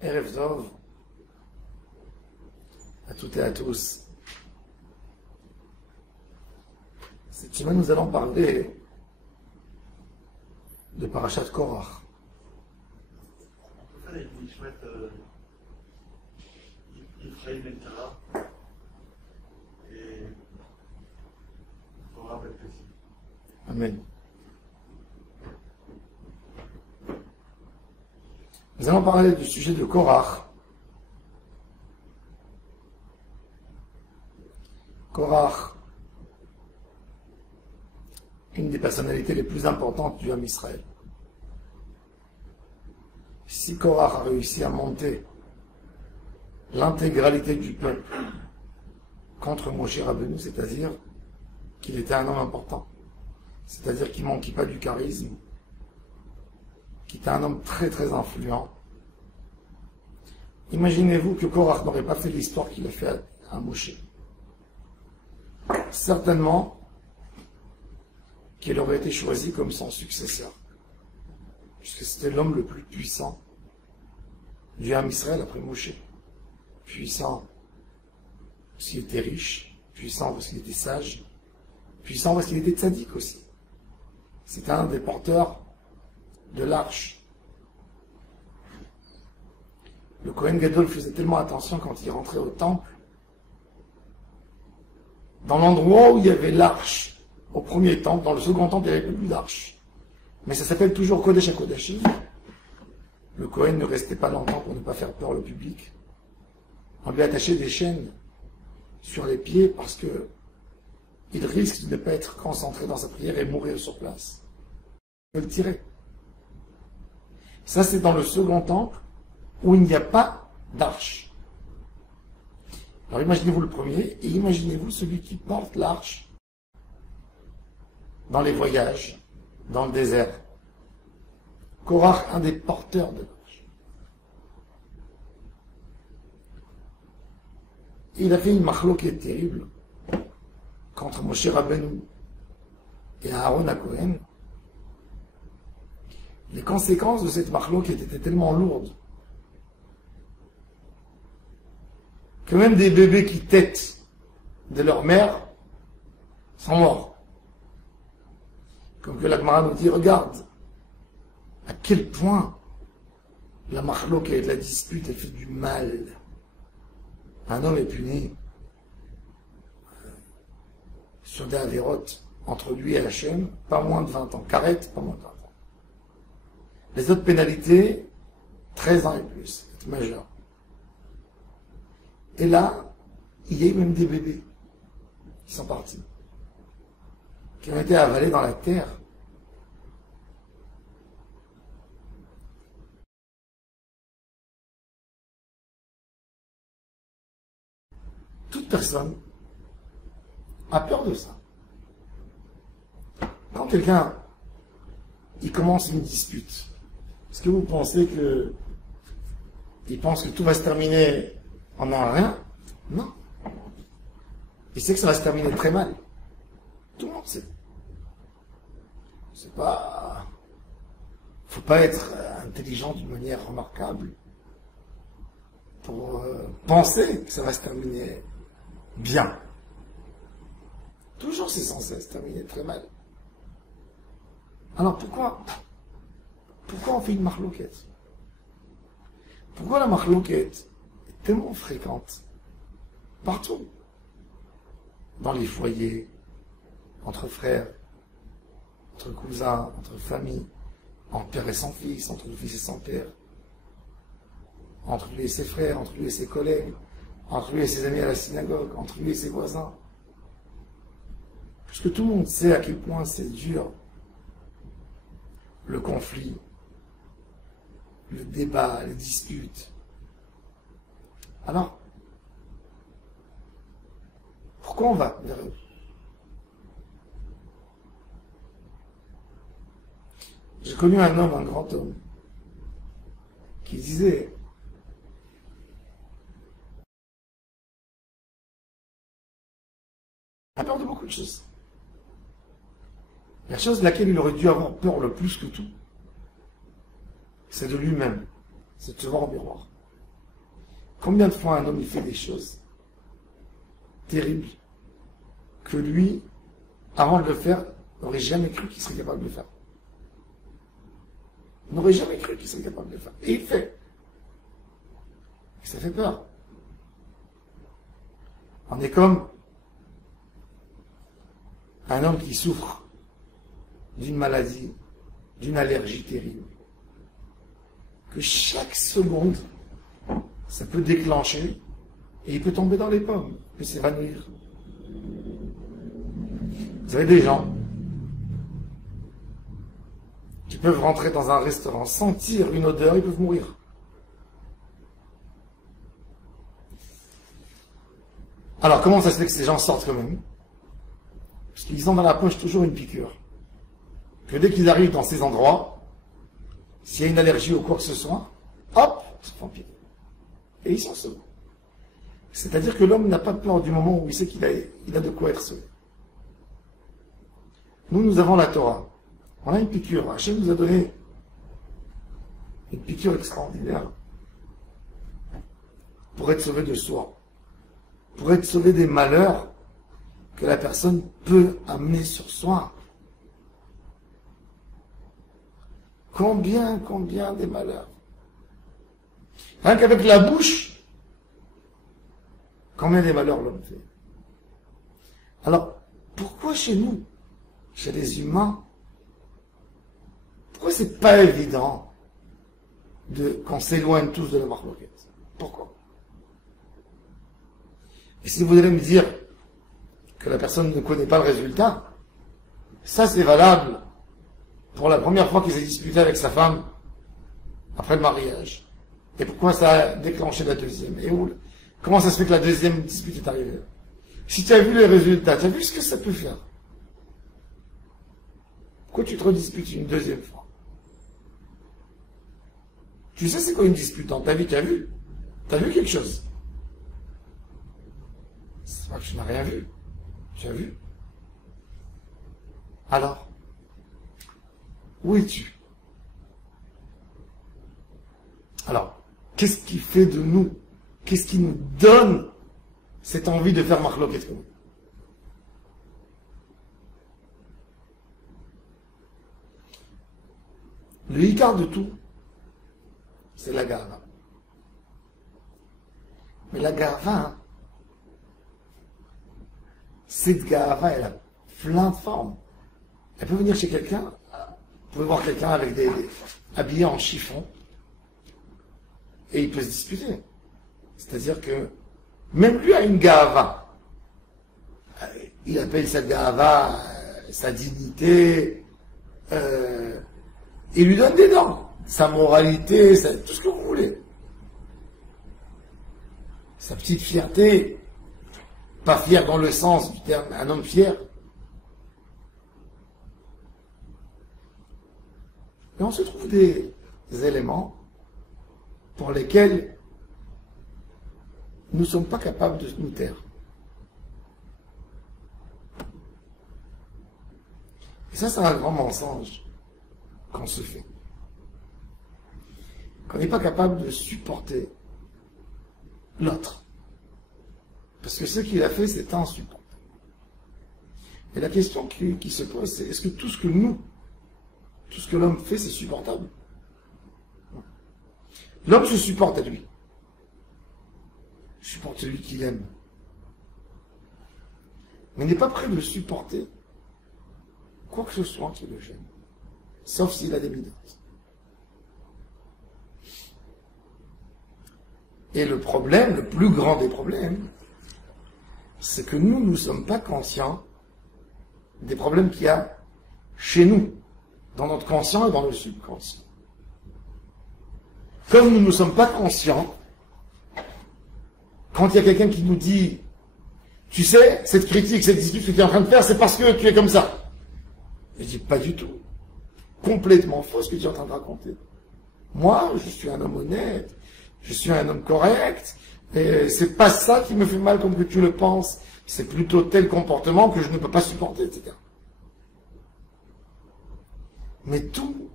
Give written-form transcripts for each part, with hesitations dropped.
Erev Tov à toutes et à tous. Cette semaine, nous allons parler de Parashat Korach. Amen. Nous allons parler du sujet de Korach. Korach, une des personnalités les plus importantes du Ham Israël. Si Korach a réussi à monter l'intégralité du peuple contre Moshe Rabbeinu, c'est-à-dire qu'il était un homme important, c'est-à-dire qu'il ne manquait pas du charisme, qu'il était un homme très très influent. Imaginez-vous que Korach n'aurait pas fait l'histoire qu'il a fait à Moshe. Certainement qu'il aurait été choisi comme son successeur, puisque c'était l'homme le plus puissant du Ham Israël après Moshe. Puissant parce qu'il était riche, puissant parce qu'il était sage, puissant parce qu'il était tzaddik aussi. C'était un des porteurs de l'arche. Le Kohen Gadol faisait tellement attention quand il rentrait au temple. Dans l'endroit où il y avait l'arche, au premier temple, dans le second temple, il n'y avait plus d'arche. Mais ça s'appelle toujours Kodesh HaKodashim. Le Kohen ne restait pas longtemps pour ne pas faire peur au public. On lui attachait des chaînes sur les pieds parce que il risque de ne pas être concentré dans sa prière et mourir sur place. Il peut le tirer. Ça, c'est dans le second temple où il n'y a pas d'arche. Alors imaginez-vous le premier, et imaginez-vous celui qui porte l'arche dans les voyages, dans le désert. Korach, un des porteurs de l'arche. Il a fait une machloket terrible contre Moshe Rabbeinu et Aaron HaKohen. Les conséquences de cette machloket étaient tellement lourdes que même des bébés qui têtent de leur mère sont morts. Comme que la Gemara nous dit, regarde à quel point la machloket, la dispute, elle fait du mal. Un homme est puni sur des avérotes entre lui et Hachem, pas moins de 20 ans. Karet, pas moins de 20 ans. Les autres pénalités, 13 ans et plus, c'est majeur. Et là, il y a eu même des bébés qui sont partis, qui ont été avalés dans la terre. Toute personne a peur de ça. Quand quelqu'un il commence une dispute, est-ce que vous pensez que il pense que tout va se terminer en un rien? Non. Il sait que ça va se terminer très mal. Tout le monde sait. C'est pas... faut pas être intelligent d'une manière remarquable pour penser que ça va se terminer bien. Toujours c'est censé se terminer très mal. Alors pourquoi on fait une machloket? Pourquoi la machloket est tellement fréquente partout? Dans les foyers, entre frères, entre cousins, entre familles, entre père et son fils, entre le fils et son père, entre lui et ses frères, entre lui et ses collègues, entre lui et ses amis à la synagogue, entre lui et ses voisins. Parce que tout le monde sait à quel point c'est dur le conflit, le débat, les disputes. Alors, pourquoi on va vers eux? J'ai connu un homme, un grand homme, qui disait a peur de beaucoup de choses. La chose de laquelle il aurait dû avoir peur le plus que tout, c'est de lui-même, c'est de se voir au miroir. Combien de fois un homme il fait des choses terribles que lui, avant de le faire, n'aurait jamais cru qu'il serait capable de le faire. Il n'aurait jamais cru qu'il serait capable de le faire. Et il fait. Et ça fait peur. On est comme un homme qui souffre d'une maladie, d'une allergie terrible, que chaque seconde, ça peut déclencher, et il peut tomber dans les pommes, il peut s'évanouir. Vous avez des gens qui peuvent rentrer dans un restaurant, sentir une odeur, ils peuvent mourir. Alors, comment ça se fait que ces gens sortent quand même? Parce qu'ils ont dans la poche toujours une piqûre. Que dès qu'ils arrivent dans ces endroits, s'il y a une allergie ou quoi que ce soit, hop, ils se font pied. Et ils s'en sauvent. C'est-à-dire que l'homme n'a pas peur du moment où il sait qu'il a de quoi être sauvé. Nous avons la Torah. On a une piqûre. Hachem nous a donné une piqûre extraordinaire pour être sauvé de soi. Pour être sauvé des malheurs que la personne peut amener sur soi. Combien des malheurs. Rien qu'avec la bouche, combien des malheurs l'homme fait. Alors, pourquoi chez nous, chez les humains, pourquoi c'est pas évident qu'on s'éloigne tous de la marloquette? Pourquoi? Et si vous allez me dire que la personne ne connaît pas le résultat, ça c'est valable pour la première fois qu'il s'est disputé avec sa femme après le mariage. Et pourquoi ça a déclenché la deuxième? Et comment ça se fait que la deuxième dispute est arrivée? Si tu as vu les résultats, tu as vu ce que ça peut faire. Pourquoi tu te redisputes une deuxième fois? Tu sais c'est quoi une dispute dans ta vie? Tu as vu? Tu as vu quelque chose? C'est pas que tu n'as rien vu. Tu as vu? Alors, où es-tu? Alors, qu'est-ce qui fait de nous, qu'est-ce qui nous donne cette envie de faire marloquet comme nous? Le hikar de tout, c'est la gava. Mais la gava, cette gava, elle a plein de formes. Elle peut venir chez quelqu'un, vous pouvez voir quelqu'un avec habillé en chiffon, et il peut se disputer. C'est-à-dire que même lui a une gava. Il appelle cette gava sa dignité, il lui donne des dents, sa moralité, tout ce que vous voulez. Sa petite fierté, pas fier dans le sens du terme, un homme fier. Et on se trouve des éléments pour lesquels nous ne sommes pas capables de nous taire. Et ça, c'est un grand mensonge qu'on se fait. Qu'on n'est pas capable de supporter l'autre. Parce que ce qu'il a fait, c'est insupportable. Et la question qui se pose, c'est est-ce que tout ce que l'homme fait, c'est supportable? L'homme se supporte à lui. Il supporte celui qu'il aime. Mais il n'est pas prêt de le supporter quoi que ce soit qui le gêne. Sauf s'il a des midotes. Et le problème, le plus grand des problèmes, c'est que nous ne sommes pas conscients des problèmes qu'il y a chez nous, dans notre conscient et dans le subconscient. Comme nous ne sommes pas conscients, quand il y a quelqu'un qui nous dit « Tu sais, cette critique, cette dispute que tu es en train de faire, c'est parce que tu es comme ça. » Je dis « Pas du tout. Complètement faux ce que tu es en train de raconter. Moi, je suis un homme honnête, je suis un homme correct, et c'est pas ça qui me fait mal comme que tu le penses, c'est plutôt tel comportement que je ne peux pas supporter, etc. » Mais tout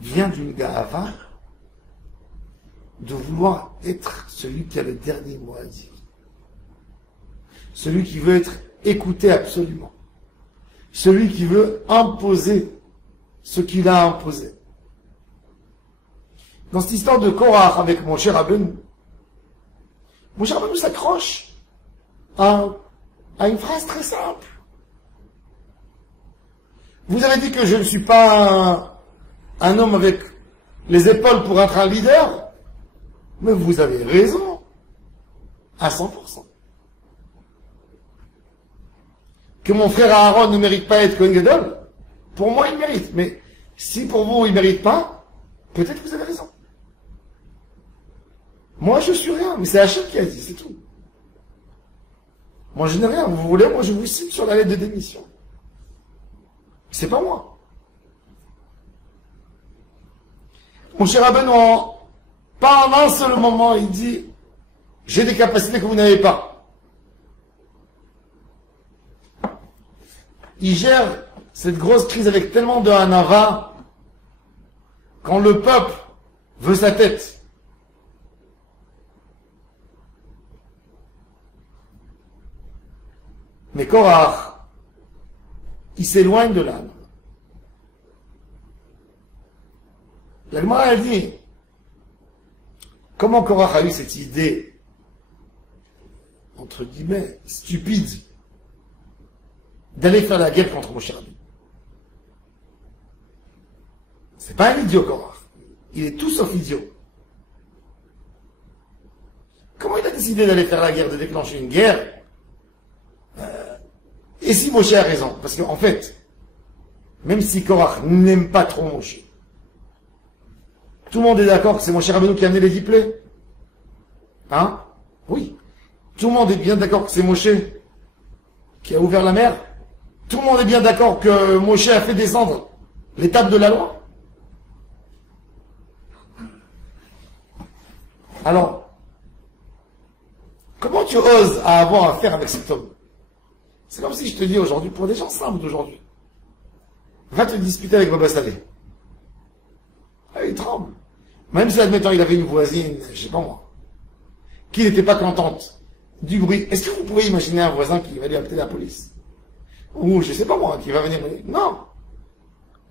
vient d'une gava de vouloir être celui qui a le dernier mot à dire. Celui qui veut être écouté absolument. Celui qui veut imposer ce qu'il a imposé. Dans cette histoire de Korach avec Moshe Rabbeinu s'accroche à une phrase très simple. Vous avez dit que je ne suis pas un homme avec les épaules pour être un leader, mais vous avez raison, à 100%. Que mon frère Aaron ne mérite pas être Kohen Gadol, pour moi il mérite, mais si pour vous il ne mérite pas, peut-être que vous avez raison. Moi je suis rien, mais c'est Hachem qui a dit, c'est tout. Moi je n'ai rien, vous voulez, moi je vous signe sur la lettre de démission. C'est pas moi. Mon cher Rabbeinu, pas en un seul moment, il dit, j'ai des capacités que vous n'avez pas. Il gère cette grosse crise avec tellement de hanava, quand le peuple veut sa tête. Mais Korach, il s'éloigne de l'âme. La Gemara a dit, comment Korach a eu cette idée, entre guillemets, stupide, d'aller faire la guerre contre Moshe Rabbeinu. C'est pas un idiot, Korach. Il est tout sauf idiot. Comment il a décidé d'aller faire la guerre, de déclencher une guerre? Et si Moshe a raison? Parce qu'en fait, même si Korach n'aime pas trop Moshe, tout le monde est d'accord que c'est Moshe Rabbeinu qui a amené les 10 plaies? Hein? Oui. Tout le monde est bien d'accord que c'est Moshe qui a ouvert la mer? Tout le monde est bien d'accord que Moshe a fait descendre l'étape de la loi? Alors, comment tu oses à avoir affaire avec cet homme? C'est comme si je te dis aujourd'hui, pour des gens simples d'aujourd'hui, va te disputer avec Baba Saleh. Ah, il tremble. Même si, admettons, il avait une voisine, je sais pas moi, qui n'était pas contente du bruit. Est-ce que vous pouvez imaginer un voisin qui va lui appeler la police? Ou, je sais pas moi, qui va venir... Non.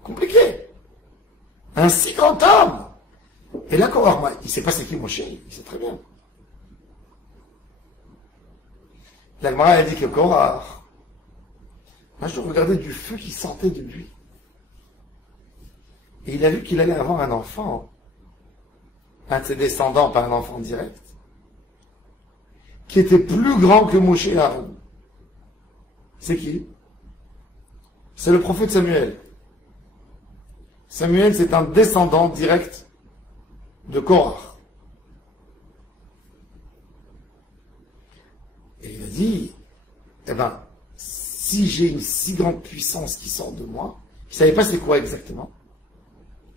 Compliqué. Un si grand homme. Et là, Korach, il sait pas c'est qui Moshe, il sait très bien. La Gemara a dit que Korach, moi je regardais du feu qui sortait de lui. Et il a vu qu'il allait avoir un enfant, un de ses descendants, pas un enfant direct, qui était plus grand que Moshe et Aaron. C'est qui? C'est le prophète Samuel. Samuel, c'est un descendant direct de Korach. Et il a dit, eh ben, si j'ai une si grande puissance qui sort de moi, je ne savais pas c'est quoi exactement,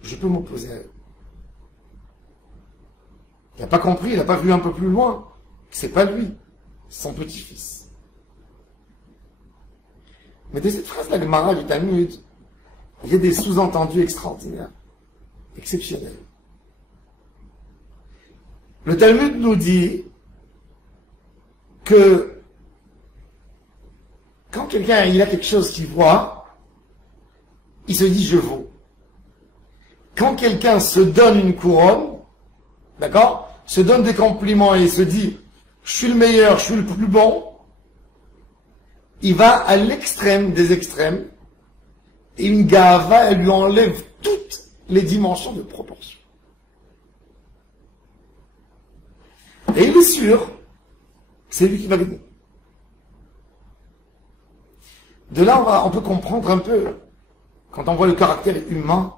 je peux m'opposer à eux. Il n'a pas compris, il n'a pas vu un peu plus loin, que c'est pas lui, son petit-fils. Mais de cette phrase, la Gemara du Talmud, il y a des sous-entendus extraordinaires, exceptionnels. Le Talmud nous dit que quand quelqu'un il a quelque chose qu'il voit, il se dit je vaux. Quand quelqu'un se donne une couronne, d'accord, se donne des compliments et se dit je suis le meilleur, je suis le plus bon, il va à l'extrême des extrêmes et une gava, elle lui enlève toutes les dimensions de proportion. Et il est sûr que c'est lui qui va gagner. De là, on peut comprendre un peu, quand on voit le caractère humain,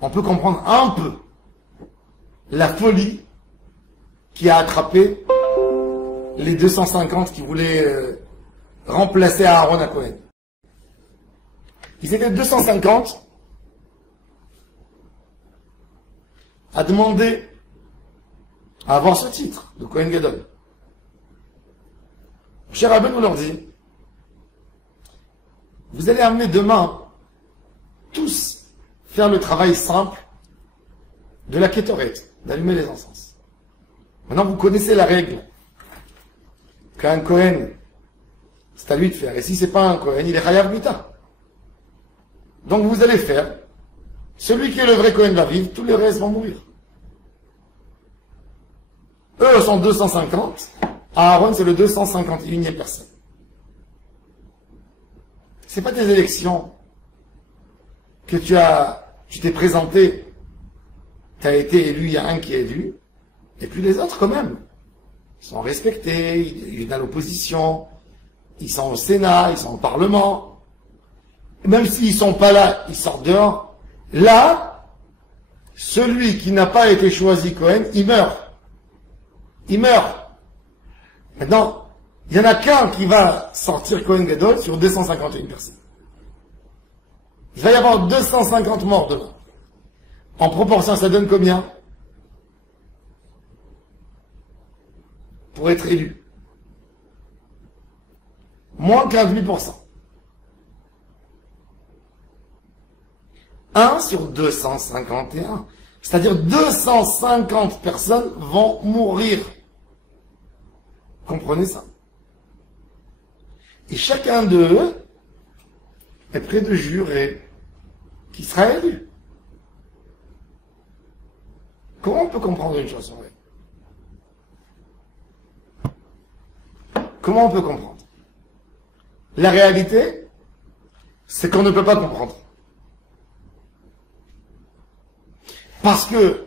on peut comprendre un peu la folie qui a attrapé les 250 qui voulaient remplacer Aaron à Cohen. Ils étaient 250 à demander à avoir ce titre de Kohen Gadol. Cher Rabbeinu leur dit, vous allez amener demain tous faire le travail simple de la Kétoret, d'allumer les encens. Maintenant, vous connaissez la règle qu'un Kohen, c'est à lui de faire. Et si c'est pas un Kohen, il est Chayav Mita. Donc vous allez faire. Celui qui est le vrai Kohen va vivre, tous les restes vont mourir. Eux sont 250. Aaron, c'est le 251e personne. C'est pas des élections que tu t'es présenté, tu as été élu, il y a un qui est élu, et puis les autres quand même. Ils sont respectés, ils viennent à l'opposition, ils sont au Sénat, ils sont au Parlement. Même s'ils sont pas là, ils sortent dehors. Là, celui qui n'a pas été choisi Cohen, il meurt. Il meurt. Maintenant, il n'y en a qu'un qui va sortir Cohen Gadol sur 251 personnes. Il va y avoir 250 morts demain. En proportion, ça donne combien? Pour être élu. Moins 15%. 1 sur 251. C'est-à-dire 250 personnes vont mourir. Comprenez ça? Et chacun d'eux est prêt de jurer qu'il sera élu. Comment on peut comprendre une chose pareille? Comment on peut comprendre? La réalité, c'est qu'on ne peut pas comprendre. Parce que,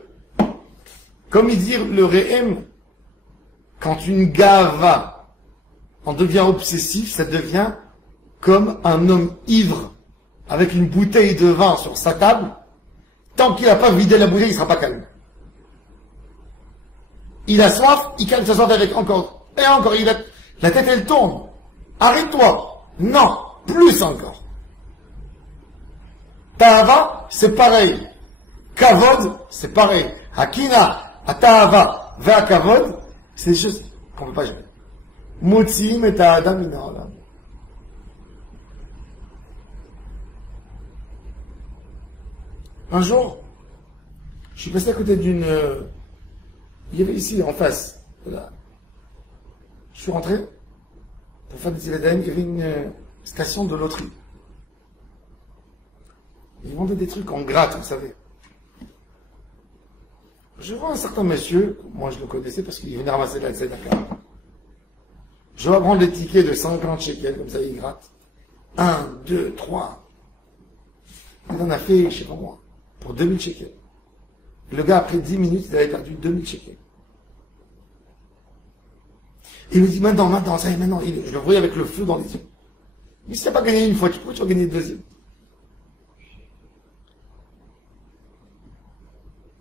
comme il dit le Réhem, quand une gava en devient obsessif, ça devient comme un homme ivre avec une bouteille de vin sur sa table. Tant qu'il n'a pas vidé la bouteille, il ne sera pas calme. Il a soif, il calme sa soif avec encore. Et encore, la tête elle tourne. Arrête-toi. Non, plus encore. Ta'ava, c'est pareil. Kavod, c'est pareil. Hakina, Ta'ava, Ve'a Kavod, c'est des choses qu'on ne peut pas gérer. Motsim et Ta'adam Minaolam. Un jour, je suis passé à côté d'une... il y avait ici, en face. Là. Je suis rentré pour faire des événements. Il y avait une station de loterie. Ils vendaient des trucs en gratte, vous savez. Je vois un certain monsieur, moi je le connaissais parce qu'il venait ramasser de la tzedaka. Je vais prendre les tickets de 50 shekels, comme ça il gratte. 1, 2, 3. Il en a fait, je sais pas moi, pour 2000 shekels. Le gars, après 10 minutes, il avait perdu 2000 shekels. Il me dit, maintenant, ça y est, maintenant, je le voyais avec le feu dans les yeux. Mais si tu n'as pas gagné une fois, pourquoi tu vas gagner une deuxième?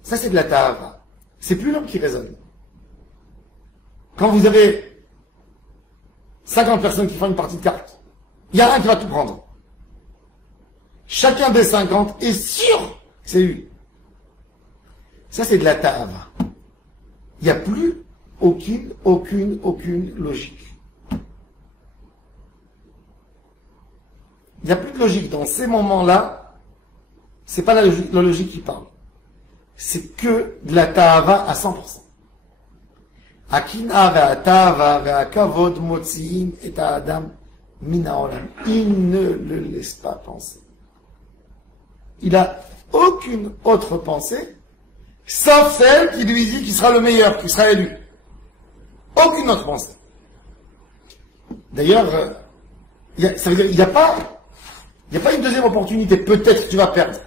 Ça, c'est de la tava. C'est plus l'homme qui raisonne. Quand vous avez 50 personnes qui font une partie de cartes, il y a un qui va tout prendre. Chacun des 50 est sûr que c'est lui. Ça, c'est de la tava. Il n'y a plus aucune logique. Il n'y a plus de logique. Dans ces moments-là, c'est pas la logique qui parle. C'est que de la ta'ava à 100%. Akina ve'a ta'ava ve'a kavod motziim et adam mina olam. Il ne le laisse pas penser. Il a aucune autre pensée, sauf celle qui lui dit qu'il sera le meilleur, qu'il sera élu. Aucune autre pensée. D'ailleurs, ça veut dire, il n'y a pas une deuxième opportunité. Peut-être tu vas perdre.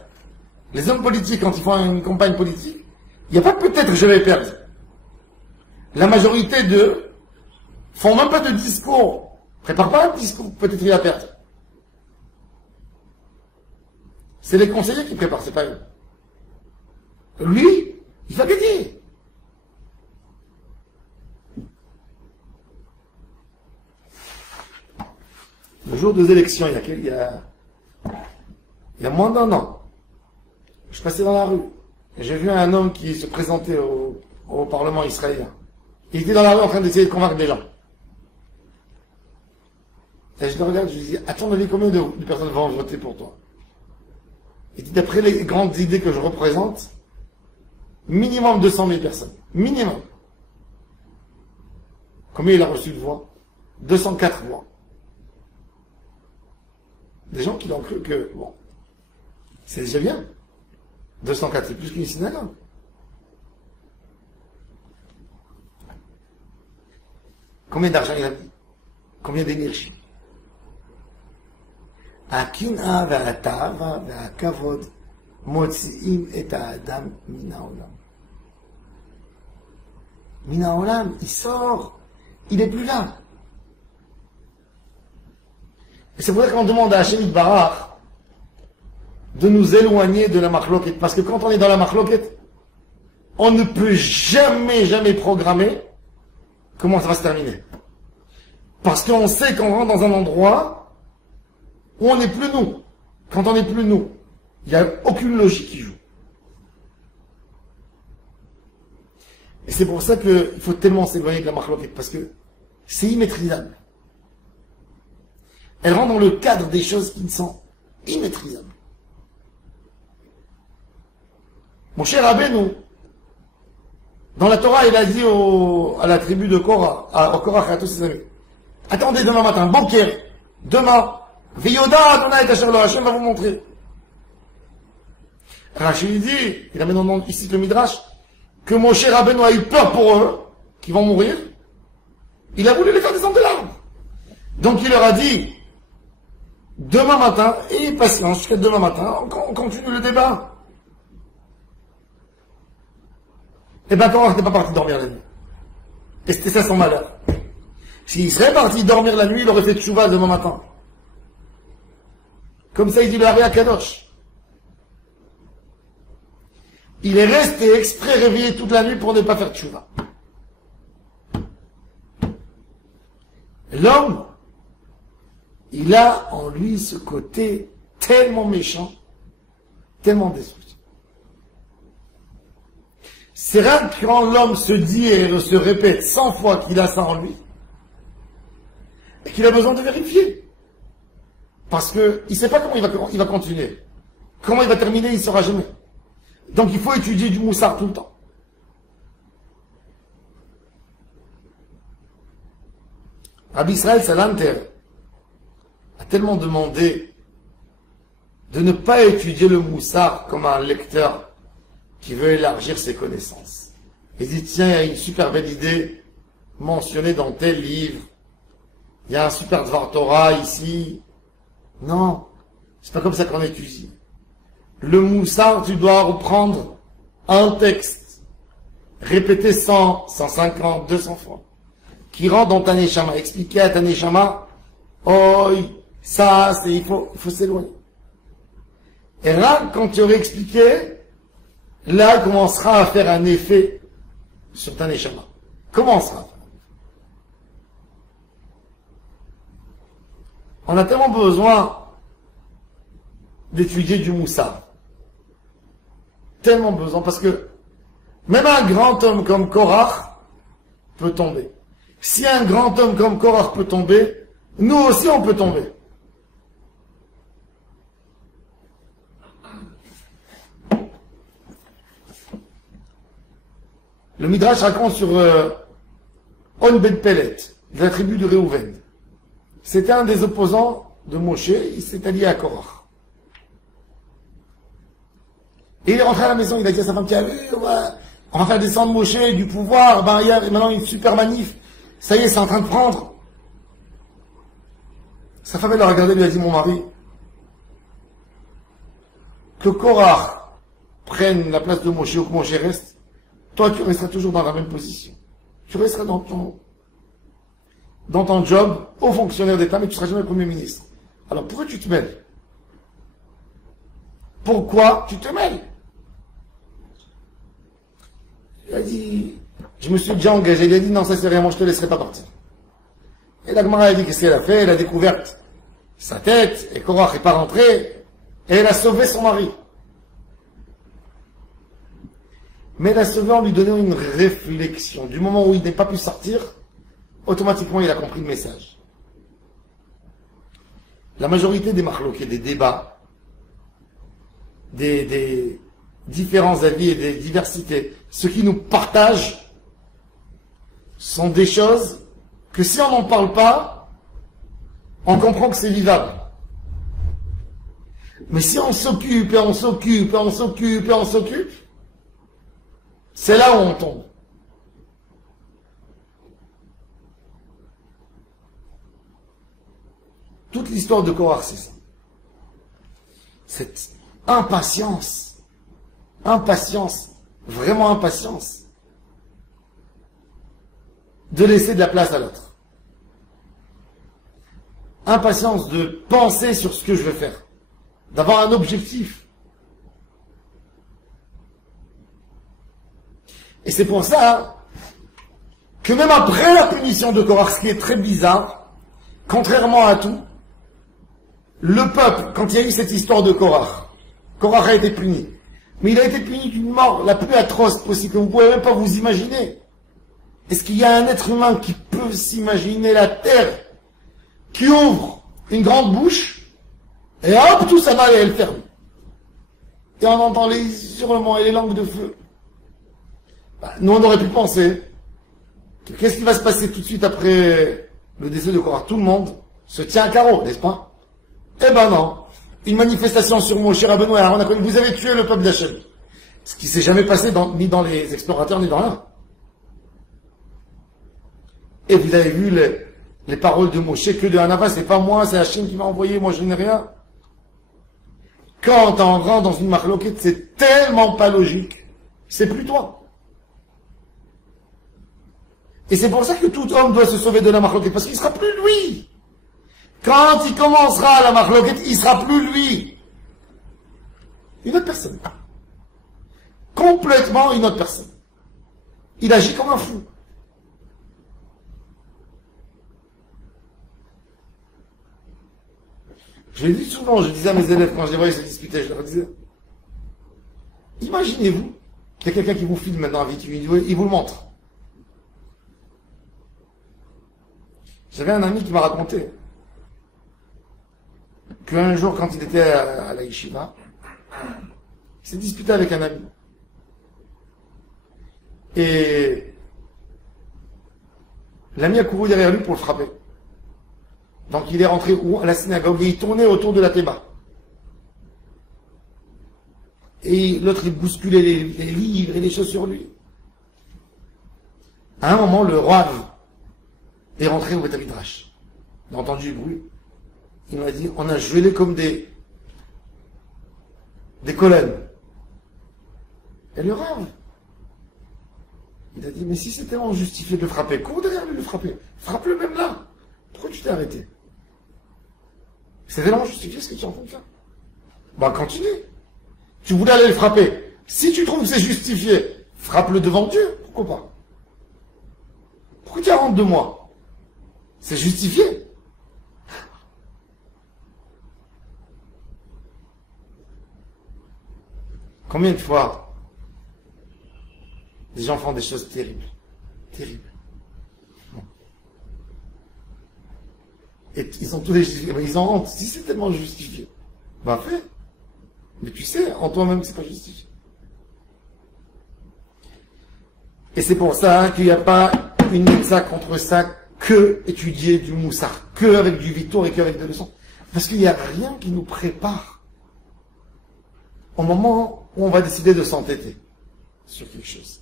Les hommes politiques, quand ils font une campagne politique, il n'y a pas peut-être je vais perdre. La majorité d'eux font même pas de discours. Prépare pas un discours, peut-être il va perdre. C'est les conseillers qui préparent, c'est pas eux. Lui, il va gagner. Le jour des élections, il y a moins d'un an, je passais dans la rue et j'ai vu un homme qui se présentait au Parlement israélien. Il était dans la rue en train d'essayer de convaincre des gens. Et je le regarde, je lui dis, à ton avis, combien de personnes vont voter pour toi? Il dit, d'après les grandes idées que je représente, minimum 200 000 personnes. Minimum. Combien il a reçu de voix? 204 voix. Des gens qui l'ont cru que, bon, c'est déjà bien. 204, c'est plus qu'une synagogue. Combien d'argent il a mis? Combien d'énergie? הקנאה והתאווה והכבוד מוציאים את האדם מן העולם. מן העולם, il sort, il n'est plus là. Et c'est pour ça qu'on demande à Hachem Yitbarach de nous éloigner de la machloket. Parce que quand on est dans la machloket, on ne peut jamais programmer comment ça va se terminer. Parce qu'on sait qu'on rentre dans un endroit où on n'est plus nous. Quand on n'est plus nous, il n'y a aucune logique qui joue. Et c'est pour ça qu'il faut tellement s'éloigner de la machloket, parce que c'est immaîtrisable. Elle rentre dans le cadre des choses qui sont immaîtrisables. Mon cher Rabbeinu, dans la Torah, il a dit à la tribu de Korah, au Korah et à tous ses amis, attendez demain matin, banquier, demain, Viyoda Adonai et Asher Lo, Hashem va vous montrer. Rachid dit, il amène ici le Midrash, que mon cher Rabbeinu a eu peur pour eux, qui vont mourir. Il a voulu les faire descendre de l'arbre. Donc il leur a dit, demain matin, et patience, jusqu'à demain matin, on continue le débat. Et bien, Korah n'était pas parti dormir la nuit. Et c'était ça son malheur. S'il serait parti dormir la nuit, il aurait fait tchouva demain matin. Comme ça, il dit le Hari Kadosh. Il est resté exprès réveillé toute la nuit pour ne pas faire tchouva. L'homme, il a en lui ce côté tellement méchant, tellement destructif. C'est rare quand l'homme se dit et se répète 100 fois qu'il a ça en lui, et qu'il a besoin de vérifier. Parce qu'il ne sait pas comment il va continuer. Comment il va terminer, il ne saura jamais. Donc il faut étudier du moussard tout le temps. Rabbi Israël Salanter a tellement demandé de ne pas étudier le moussard comme un lecteur qui veut élargir ses connaissances. Il dit, tiens, il y a une super belle idée mentionnée dans tel livre. Il y a un super Dvar Torah ici. Non, c'est pas comme ça qu'on étudie. Le moussard, tu dois reprendre un texte, répéter 100, 150, 200 fois, qui rentre dans ta neshama, expliquer à ta neshama, oh, ça, c'est, il faut s'éloigner. Et là, quand tu aurais expliqué, là, il commencera à faire un effet sur ta neshama. Commencera. On a tellement besoin d'étudier du moussard. Tellement besoin, parce que même un grand homme comme Korach peut tomber. Si un grand homme comme Korach peut tomber, nous aussi on peut tomber. Le Midrash raconte sur On Ben Pelet, de la tribu de Réhouven. C'était un des opposants de Moshe, il s'est allié à Korach. Et il est rentré à la maison, il a dit à sa femme, tiens, on va faire descendre Moshe du pouvoir, ben, il y a maintenant une super manif, ça y est, c'est en train de prendre. Sa femme, elle l'a regardé, lui a dit, mon mari, que Korach prenne la place de Moshe ou que Moshe reste, toi, tu resteras toujours dans la même position. Tu resteras dans ton job, haut fonctionnaire d'État, mais tu ne seras jamais Premier ministre. Alors pourquoi tu te mêles? Pourquoi tu te mêles? Il a dit, je me suis déjà engagé. Il a dit, non, ça c'est rien, moi je te laisserai pas partir. Et la Gemara a dit, qu'est-ce qu'elle a fait? Elle a découvert sa tête, et Korach n'est pas rentré, et elle a sauvé son mari. Mais elle a sauvé en lui donnant une réflexion. Du moment où il n'est pas pu sortir, automatiquement il a compris le message. La majorité des machloqués, des débats, des différents avis et des diversités ce qui nous partage, sont des choses que si on n'en parle pas, on comprend que c'est vivable. Mais si on s'occupe, et on s'occupe, et on s'occupe, et on s'occupe, c'est là où on tombe. Toute l'histoire de Korach, c'est ça. Cette impatience, vraiment impatience, de laisser de la place à l'autre. Impatience de penser sur ce que je veux faire, d'avoir un objectif. Et c'est pour ça que même après la punition de Korach, ce qui est très bizarre, contrairement à tout, le peuple, quand il y a eu cette histoire de Korach a été puni. Mais il a été puni d'une mort la plus atroce possible, que vous ne pouvez même pas vous imaginer. Est-ce qu'il y a un être humain qui peut s'imaginer la terre qui ouvre une grande bouche et hop, tout ça va et elle ferme. Et on entend les hurlements et les langues de feu. Nous, on aurait pu penser qu'est-ce qui va se passer tout de suite après le décès de Korach? Tout le monde se tient à carreau, n'est-ce pas? Eh ben non. Une manifestation sur Moshe Rabbeinu et Aaron a connu, vous avez tué le peuple d'Hachem. Ce qui s'est jamais passé ni dans les explorateurs, ni dans rien. Et vous avez vu les paroles de Moshe que de Hanava, c'est pas moi, c'est Hachem qui m'a envoyé, moi je n'ai rien. Quand on rentre dans une marloquette, c'est tellement pas logique. C'est plus toi. Et c'est pour ça que tout homme doit se sauver de la marloquette, parce qu'il sera plus lui. Quand il commencera la marloquette, il sera plus lui. Une autre personne. Complètement une autre personne. Il agit comme un fou. Je l'ai dit souvent, je disais à mes élèves quand je les voyais se disputer, je leur disais, imaginez-vous qu'il y a quelqu'un qui vous filme maintenant avec une vidéo, il vous le montre. J'avais un ami qui m'a raconté qu'un jour, quand il était à la yeshiva, il s'est disputé avec un ami. Et l'ami a couru derrière lui pour le frapper. Donc il est rentré à la synagogue et il tournait autour de la théba. Et l'autre, il bousculait les livres et les choses sur lui. À un moment, le roi est rentré au Beth Midrash. Il a entendu le bruit. Il m'a dit, on a gelé comme des colonnes. Et le rave, il a dit, mais si c'était tellement justifié de le frapper, cours derrière lui le frapper. Frappe-le même là. Pourquoi tu t'es arrêté? C'est tellement justifié ce que tu es en train de faire. Bah, continue. Tu voulais aller le frapper. Si tu trouves que c'est justifié, frappe-le devant Dieu. Pourquoi pas? Pourquoi tu as honte de moi? C'est justifié. Combien de fois des gens font des choses terribles? Terribles. Et ils ont tous les justifiés. Ils ont honte. Si c'est tellement justifié, bah fais. Mais tu sais, en toi-même, c'est pas justifié. Et c'est pour ça qu'il n'y a pas une mitzvah contre ça que étudier du moussard, que avec du vitour et qu'avec des leçons. Parce qu'il n'y a rien qui nous prépare au moment où on va décider de s'entêter sur quelque chose.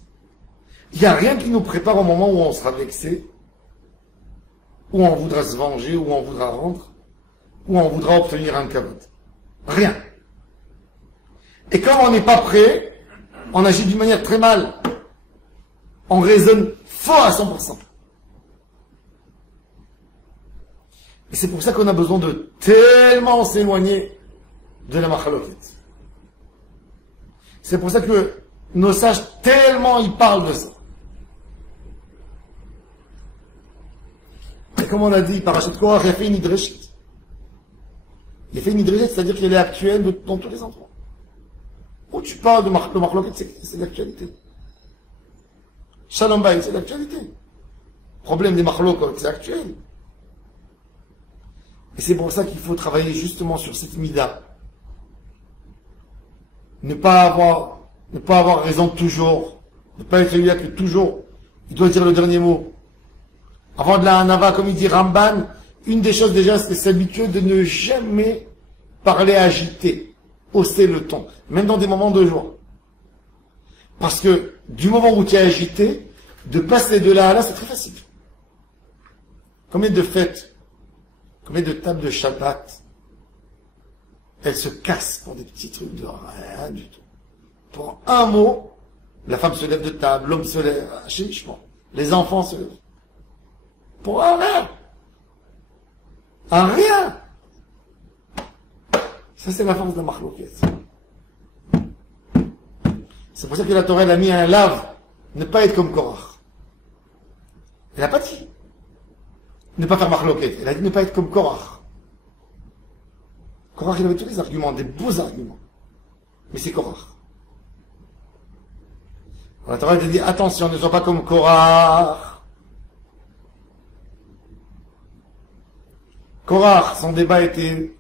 Il n'y a rien qui nous prépare au moment où on sera vexé, où on voudra se venger, où on voudra rendre, où on voudra obtenir un kavod. Rien. Et comme on n'est pas prêt, on agit d'une manière très mal. On raisonne faux à 100%. Et c'est pour ça qu'on a besoin de tellement s'éloigner de la machaloket. C'est pour ça que nos sages, tellement ils parlent de ça. Et comme on a dit, Parashat Korach, il a fait une hydreshet. Il a fait une hydreshet, c'est-à-dire qu'elle est actuelle dans tous les endroits. Où tu parles de machloket, c'est l'actualité. Shalom Bayit, c'est l'actualité. Problème des machlokot, c'est actuel. Et c'est pour ça qu'il faut travailler justement sur cette mida. Ne pas avoir raison toujours Ne pas être celui-là que toujours, il doit dire le dernier mot. Avant de la hanava, comme il dit Ramban, une des choses déjà, c'est s'habituer de ne jamais parler agité, hausser le ton, même dans des moments de joie. Parce que du moment où tu es agité, de passer de là à là, c'est très facile. Combien de fêtes, combien de tables de Shabbat, elles se cassent pour des petits trucs de rien du tout. Pour un mot, la femme se lève de table, l'homme se lève, les enfants se lèvent. Pour un rien. Un rien. Ça, c'est la force de Mahlouket. C'est pour ça que la Torah elle a mis un lave, ne pas être comme Korach. Elle n'a pas dit ne pas faire Mahlouket. Elle a dit ne pas être comme Korach. Korach, il avait tous les arguments, des beaux arguments. Mais c'est Korach. La Torah elle dit attention, ne sois pas comme Korach. Korach, son débat était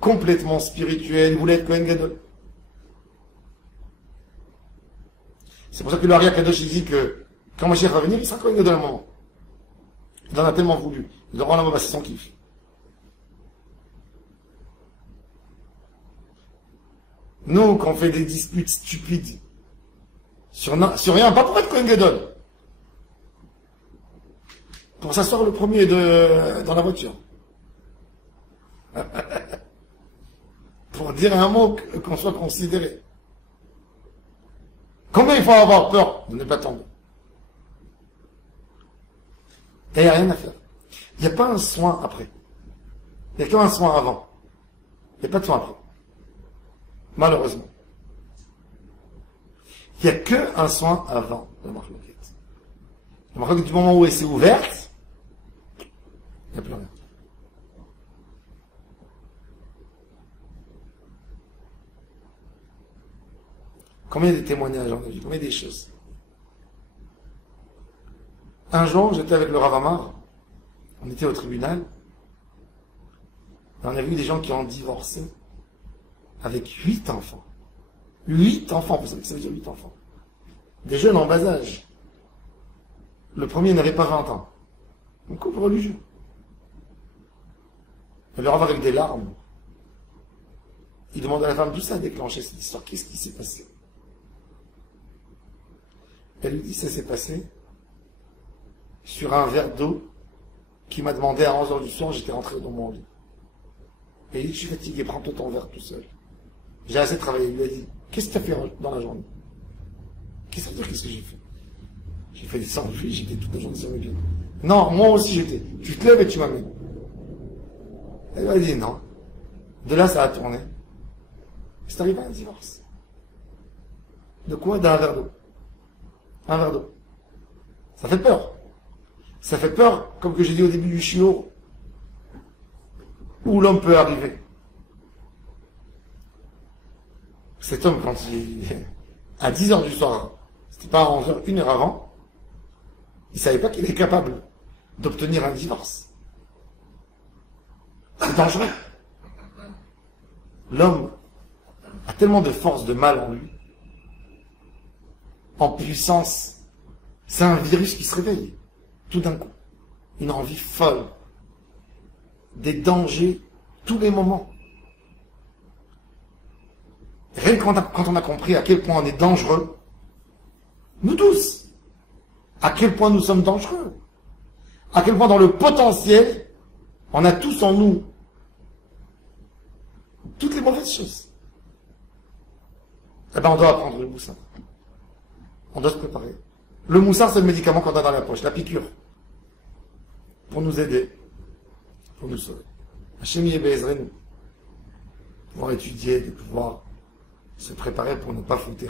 complètement spirituel, il voulait être Kohen Gadol. C'est pour ça que le Ari Kadosh il dit que quand Mashiach va venir, il sera Kohen Gadol à un moment. Il en a tellement voulu. Il aura la c'est son kiff. Nous, quand on fait des disputes stupides sur rien, pas pour être Kohen Gadol, pour s'asseoir le premier dans la voiture. Pour dire un mot qu'on soit considéré. Combien il faut avoir peur de ne pas tomber? Et il n'y a rien à faire. Il n'y a pas un soin après. Il n'y a qu'un soin avant. Il n'y a pas de soin après. Malheureusement. Il n'y a qu'un soin avant la Mahlouket. La Mahlouket, du moment où elle s'est ouverte, il n'y a plus rien. Combien de témoignages on a vu, combien des choses. Un jour, j'étais avec le Rav Amar, on était au tribunal, et on a vu des gens qui ont divorcé avec 8 enfants. 8 enfants, vous savez que ça veut dire 8 enfants. Des jeunes en bas âge. Le premier n'avait pas 20 ans. Un couple religieux. Il leur avec des larmes. Il demande à la femme, d'où ça a déclenché cette histoire? Qu'est-ce qui s'est passé? Elle lui dit, ça s'est passé sur un verre d'eau qui m'a demandé à 11h du soir, j'étais rentré dans mon lit. Et il dit, je suis fatigué, prends-toi ton verre tout seul. J'ai assez travaillé. Il lui a dit, qu'est-ce que tu as fait dans la journée? Qu'est-ce que j'ai fait? J'ai fait des sandwichs, j'étais toute la journée sur mes pieds. Non, moi aussi j'étais. Tu te lèves et tu m'amènes. Elle m'a dit non. De là, ça a tourné. C'est arrivé à un divorce. De quoi? D'un verre d'eau. Un verre d'eau. Ça fait peur. Ça fait peur, comme que j'ai dit au début du shiur, où l'homme peut arriver. Cet homme, quand à 10h du soir, c'était pas à 11h, 1 heure avant, il savait pas qu'il est capable d'obtenir un divorce. C'est dangereux. L'homme a tellement de force de mal en lui, en puissance. C'est un virus qui se réveille, tout d'un coup. Une envie folle. Des dangers, tous les moments. Rien que quand on a compris à quel point on est dangereux, nous tous, à quel point nous sommes dangereux, à quel point dans le potentiel, on a tous en nous toutes les mauvaises choses. Eh ben, on doit apprendre le moussard. On doit se préparer. Le moussard, c'est le médicament qu'on a dans la poche, la piqûre. Pour nous aider, pour nous sauver. Hachem Yebezrenu. Pouvoir étudier, de pouvoir se préparer pour ne pas foutre.